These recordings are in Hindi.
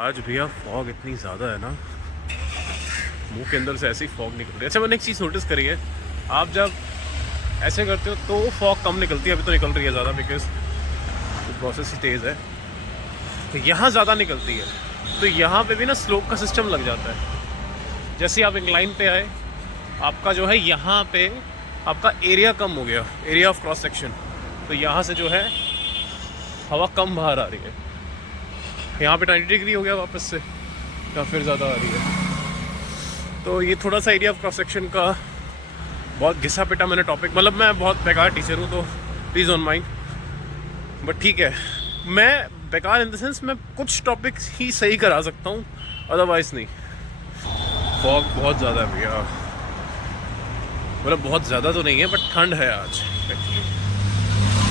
आज भैया फॉग इतनी ज़्यादा है ना, मुंह के अंदर से ऐसी फॉग निकल रही है। अच्छा, मैंने एक चीज़ नोटिस करी है, आप जब ऐसे करते हो तो फॉग कम निकलती है। अभी तो निकल रही है ज़्यादा बिकॉज प्रोसेस ही तेज़ है, तो यहाँ ज़्यादा निकलती है। तो यहाँ पे भी ना स्लोप का सिस्टम लग जाता है। जैसे आप इंक्लाइन पे आए, आपका जो है यहाँ पे आपका एरिया कम हो गया, एरिया ऑफ क्रॉस सेक्शन। तो यहाँ से जो है हवा कम बाहर आ रही है। यहाँ पे 90 डिग्री हो गया वापस से, या फिर ज़्यादा आ रही है। तो ये थोड़ा सा एरिया ऑफ क्रॉस सेक्शन का बहुत घिसा पिटा मैंने टॉपिक, मतलब मैं बहुत बेकार टीचर हूँ तो प्लीज़ डोंट माइंड, बट ठीक है। मैं बेकार इन द सेंस मैं कुछ टॉपिक्स ही सही करा सकता हूँ, अदरवाइज नहीं। फॉग बहुत ज़्यादा है भैया, मतलब बहुत ज़्यादा तो नहीं है बट ठंड है आज actually.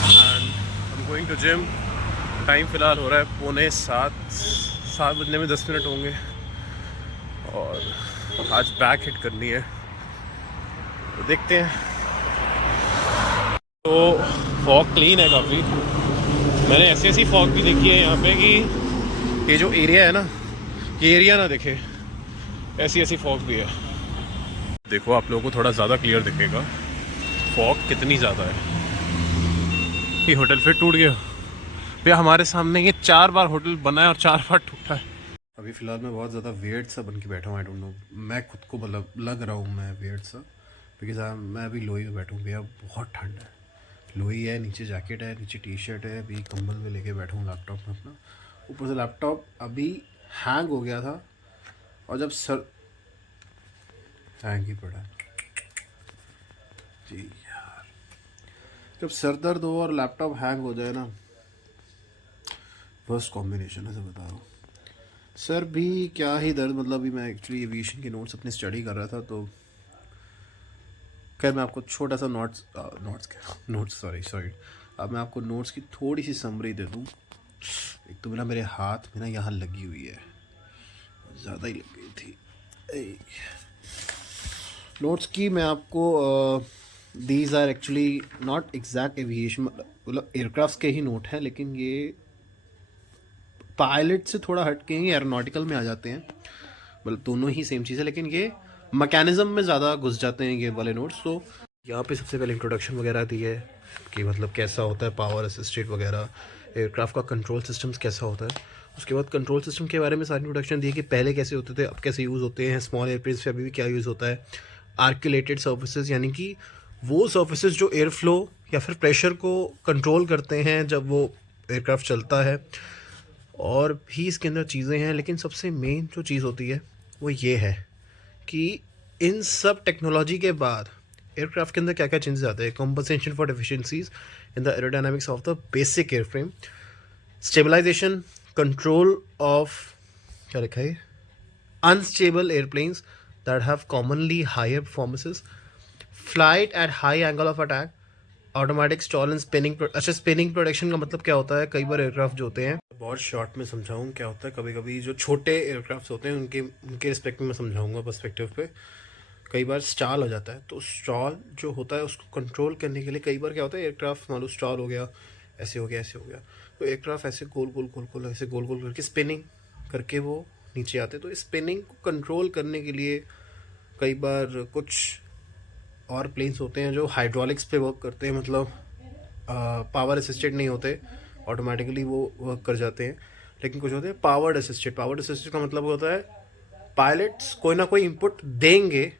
And I am going to gym. Time फ़िलहाल हो रहा है 6:45, 7 बजने में 10 मिनट होंगे, और आज बैक हिट करनी है, तो देखते हैं। तो फॉग क्लीन है काफ़ी। मैंने ऐसी ऐसी फॉग भी देखी है यहाँ पे कि ये जो एरिया है ना, ये एरिया ना दिखे, ऐसी ऐसी फॉग भी है। देखो आप लोगों को थोड़ा ज़्यादा क्लियर दिखेगा फॉग कितनी ज़्यादा है। ये होटल फिर टूट गया भैया हमारे सामने। ये 4 बार होटल बना है और 4 बार टूटा है। अभी फ़िलहाल मैं बहुत ज़्यादा वियर्ड सा बन के बैठा हूँ। आई डोंट नो, मैं खुद को मतलब लग रहा हूँ मैं वियर्ड सा, बिकॉज मैं अभी लोई में बैठा हूँ भैया। बहुत ठंड है, लोई है, नीचे जैकेट है, नीचे टी शर्ट है, अभी कंबल में लेके बैठा हूँ लैपटॉप में अपना। ऊपर से लैपटॉप अभी हैंग हो गया था, और जब सर हैंग ही पड़ा जी यार। जब सर दर्द हो और लैपटॉप हैंग हो जाए ना, फर्स्ट कॉम्बिनेशन है, बता रहा हूँ। सर भी क्या ही दर्द, मतलब अभी मैं एक्चुअली एविएशन के नोट्स अपने स्टडी कर रहा था, तो खैर मैं आपको छोटा सा नोट्स सॉरी अब मैं आपको नोट्स की थोड़ी सी समरी दे दूँ। एक तो मेरे हाथ में ना यहाँ लगी हुई है, ज़्यादा ही लग गई थी। नोट्स की मैं आपको these are actually not exact aviation, मतलब एयरक्राफ्ट के ही नोट हैं, लेकिन ये पायलट से थोड़ा हट के ही एरोनॉटिकल में आ जाते हैं। मतलब दोनों ही सेम चीज़ है, लेकिन ये मैकेनिज्म में ज़्यादा घुस जाते हैं ये वाले नोट्स। तो यहाँ पे सबसे पहले इंट्रोडक्शन वगैरह दी है कि मतलब कैसा होता है पावर असिस्टेड वगैरह, एयरक्राफ्ट का कंट्रोल सिस्टम्स कैसा होता है। उसके बाद कंट्रोल सिस्टम के बारे में सारी इंट्रोडक्शन दी कि पहले कैसे होते थे, अब कैसे यूज़ होते हैं, स्मॉल एयरप्लेन्स पे अभी भी क्या यूज़ होता है। आर्कुलेटेड सर्फेसेज, यानी कि वो सर्फेसेज जो एयर फ्लो या फिर प्रेशर को कंट्रोल करते हैं जब वो एयरक्राफ्ट चलता है। और भी इसके अंदर चीज़ें हैं, लेकिन सबसे मेन जो चीज़ होती है वो ये है कि इन सब टेक्नोलॉजी के बाद एयरक्राफ्ट के अंदर क्या क्या चेंजेस आते हैं। Compensation for deficiencies in the aerodynamics of the basic airframe, stabilisation, control of, क्या लिखा है, unstable airplanes that have commonly higher performances, flight at high angle of attack, automatic stall and spinning. अच्छा, स्पिनिंग प्रोटेक्शन का मतलब क्या होता है, कई बार एयरक्राफ्ट जो होते हैं, बहुत शॉर्ट में समझाऊँ क्या होता है। कभी कभी जो छोटे एयरक्राफ्ट होते हैं उनके रिस्पेक्ट में मैं समझाऊंगा पर्सपेक्टिव पे। कई बार स्टॉल हो जाता है, तो स्टॉल जो होता है उसको कंट्रोल करने के लिए कई बार क्या होता है, एयरक्राफ्ट मान लो स्टॉल हो गया, ऐसे हो गया, ऐसे हो गया, तो एयरक्राफ्ट ऐसे गोल गोल गोल गोल ऐसे गोल गोल करके स्पिनिंग करके वो नीचे आते हैं। तो स्पिनिंग को कंट्रोल करने के लिए कई बार कुछ और प्लेन्स होते हैं जो हाइड्रोलिक्स पे वर्क करते हैं, मतलब पावर असिस्टेड नहीं होते, ऑटोमेटिकली वो वर्क कर जाते हैं। लेकिन कुछ होते हैं पावर्ड असिस्टेड। पावर्ड असिस्टेड का मतलब होता है पायलट्स कोई ना कोई इनपुट देंगे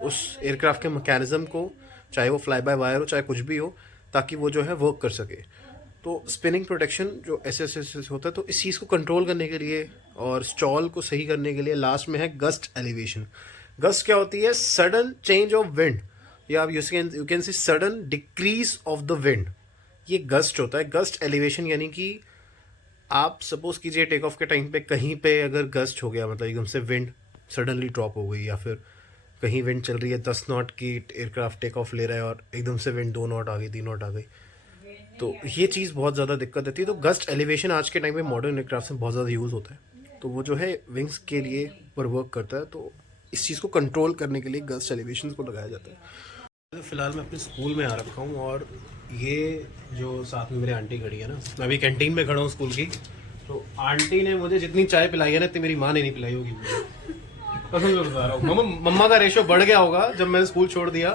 उस एयरक्राफ्ट के मैकेनिज्म को, चाहे वो फ्लाई बाय वायर हो चाहे कुछ भी हो, ताकि वो जो है वर्क कर सके। तो स्पिनिंग प्रोटेक्शन जो ऐसे ऐसे होता है, तो इस चीज़ को कंट्रोल करने के लिए और स्टॉल को सही करने के लिए लास्ट में है गस्ट एलिवेशन। गस्ट क्या होती है, सडन चेंज ऑफ विंड, या आप you can say sudden decrease of the wind, ये गस्ट होता है। गस्ट एलिवेशन यानी कि आप सपोज कीजिए टेक ऑफ के टाइम पे कहीं पे अगर गस्ट हो गया, मतलब एकदम से विंड सडनली ड्रॉप हो गई, या फिर कहीं विंड चल रही है 10 नॉट की, एयरक्राफ्ट टेक ऑफ ले रहा है और एकदम से विंड 2 नॉट आ गई, 3 नॉट आ गई, तो ये चीज़ बहुत ज़्यादा दिक्कत देती है। तो गस्ट एलिवेशन आज के टाइम पे मॉडर्न एयरक्राफ्ट में बहुत ज़्यादा यूज़ होता है, तो वो जो है विंग्स के लिए पर वर्क करता है। तो इस चीज़ को कंट्रोल करने के लिए गस्ट एलिवेशन को लगाया जाता है। तो फिलहाल मैं अपने स्कूल में आ रखा हूँ, और ये जो साथ में मेरे आंटी खड़ी है ना, मैं अभी कैंटीन में खड़ा हूँ स्कूल की, तो आंटी ने मुझे जितनी चाय पिलाई है ना इतनी मेरी माँ ने नहीं पिलाई होगी मुझे। कसम से बता रहा हूँ। मम्मा का रेशो बढ़ गया होगा जब मैंने स्कूल छोड़ दिया।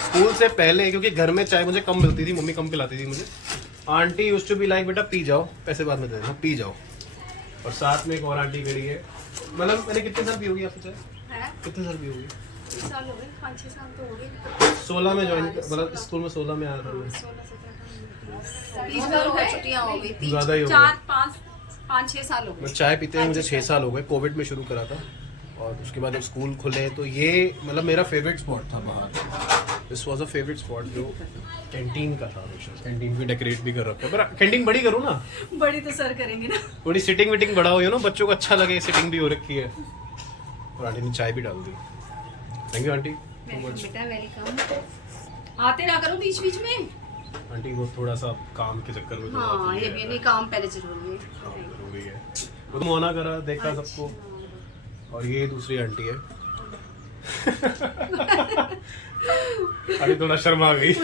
स्कूल से पहले क्योंकि घर में चाय मुझे कम मिलती थी, मम्मी कम पिलाती थी मुझे। Aunty used to be like बेटा पी जाओ, पैसे बाद में दे देना, पी जाओ। और साथ में एक और आंटी खड़ी है। मतलब मैंने कितने साल पी होगी आपसे चाय? कितने साल पी होगी? साल हो गए, 5-6 साल तो हो गए। 16 में ज्वाइन, मतलब स्कूल में 16 में आया था मैं। 20 साल हो गए, छुट्टियां हो गई, ज़्यादा ही हो 5-6 साल हो गए। चाय पीते हुए मुझे 6 साल हो गए। कोविड में शुरू करा था और उसके बाद जब स्कूल खुले तो ये मतलब मेरा फेवरेट स्पॉट था बाहर। This was a favourite spot जो कैंटीन का था। कैंटीन भी डेकोरेट भी कर रखा है, पर कैंटीन बड़ी करूँ ना? बड़ी तो सर करेंगे ना। थोड़ी सिटिंग विटिंग बड़ा हो ना, बच्चों को अच्छा लगे, सिटिंग भी हो रखी है। और आंटी ने चाय भी डाल दी। Thank you aunty. बेटा वेलकम। आते ना करो बीच बीच में। आंटी वो थोड़ा सा काम के चक्कर में हाँ, ये भी नहीं, काम पहले जरूरी हो गई है। वो तो मोना करा देखा सबको। और ये दूसरी आंटी है। अभी थोड़ा शर्मा गई।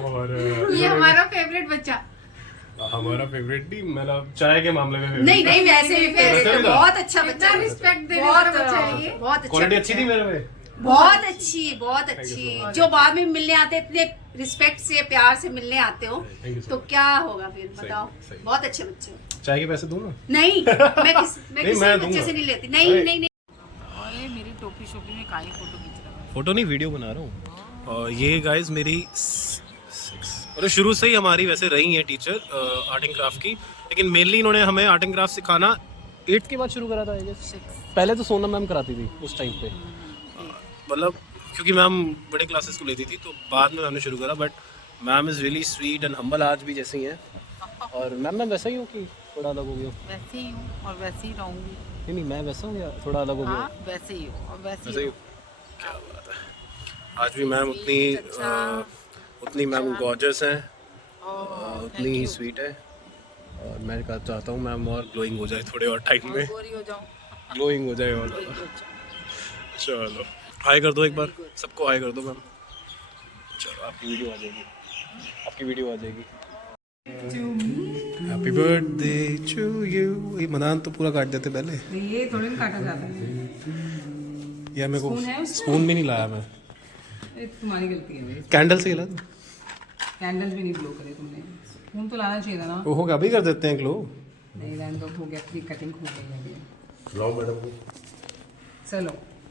और ये हमारा फेवरेट बच्चा। हमारा फेवरेट नहीं, मतलब चाय के मामले में नहीं नहीं, वैसे भी फेवरेट है। बहुत अच्छा बच्चा, रिस्पेक्ट देने वाला बच्चा है ये। बहुत अच्छा, क्वालिटी अच्छी थी मेरे में। बहुत अच्छी, बहुत अच्छी। जो बाद में मिलने आते इतने रिस्पेक्ट से, प्यार से मिलने आते हो तो क्या होगा फिर, बताओ। बहुत अच्छे बच्चे। चाय के पैसे दूं ना? नहीं, मैं किसी बच्चे से नहीं लेती। नहीं नहीं नहीं। अरे मेरी टोपी शोपी में काई फोटो खींच रहा है। फोटो नहीं, वीडियो बना रहा हूँ। और ये गाइस मेरी और शुरू से ही हमारी वैसे रही है टीचर आर्ट एंड क्राफ्ट की, लेकिन मेनली इन्होंने हमें आर्ट एंड क्राफ्ट सिखाना 8th के बाद शुरू करा था। पहले तो सोनम मैम कराती थी उस टाइम पे, मतलब क्योंकि मैम बड़े क्लासेस को लेती थी तो बाद में हमने शुरू करा। But ma'am is really sweet and humble, आज भी जैसे ही हैं। और मैम मैं वैसा ही हूँ कि थोड़ा अलग हो गया? वैसे ही हूँ और वैसे ही रहूँगी। नहीं, मैं वैसा हूँ या थोड़ा अलग हो गया? हाँ, वैसे ही हूँ और वैसे ही हूँ। क्या बात है। आज भी मैम उतनी मैम गॉर्जस हैं, उतनी ही स्वीट है। और मैं चाहता हूँ मैम और ग्लोइंग हो जाए थोड़े और टाइम में, गोरी हो जाऊँ, ग्लोइंग हो जाए और चलो हाई कर दो एक बार, सबको हाई कर दो मैम। चलो आपकी वीडियो आ जाएगी, आपकी वीडियो आ जाएगी। Happy birthday to you. ये मनान तो पूरा काट देते पहले, ये थोड़ी ना काटा जाता है। यार मेरे को स्पून भी नहीं लाया मैं। तुम्हारी गलती है। कैंडल से हिला दो। कैंडल्स भी नहीं ब्लो करे तुमने। फोन तो लाना चाहिए था ना। वो होगा, अभी कर देते हैं ग्लो। नहीं, रहने दो, हो गया, फ्री कटिंग हो गई। लाओ मैडम। चलो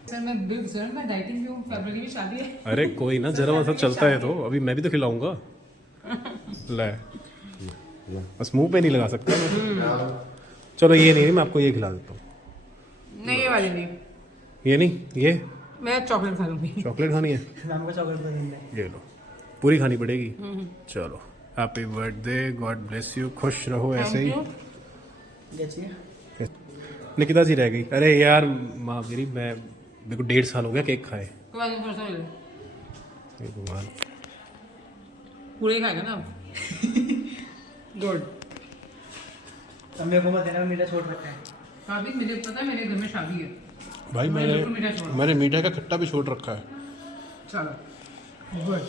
सर, मैं बिल सर मैं डाइटिंग पे हूँ, फरवरी में शादी है। अरे कोई ना, जरा वहाँ सब चलता है तो अभी मैं भी तो खिलाऊंगा। ले बस मुंह पे नहीं लगा सकता मैं। चलो ये नहीं, मैं आपको ये खिला देता हूँ। नहीं, ये वाली नहीं, ये नहीं, ये मैं चॉकलेट खा लूँगी। चॉकलेट खानी है? ये लो, पूरी खानी पड़ेगी। चलो happy birthday, God bless you, खुश रहो ऐसे ही। निकिता जी रह गई। अरे यार माँ मेरी, मेरे को 1.5 साल हो गया केक खाए। भगवान पूरे ही खाएगा ना। गुड। अब मेरे को मत देना, मीठा छोड़ रखा है। शादी, मुझे पता है मेरे घर में शादी है भाई, मैंने मीठा का खट्टा भी छोड़ रखा है। चलो गुड।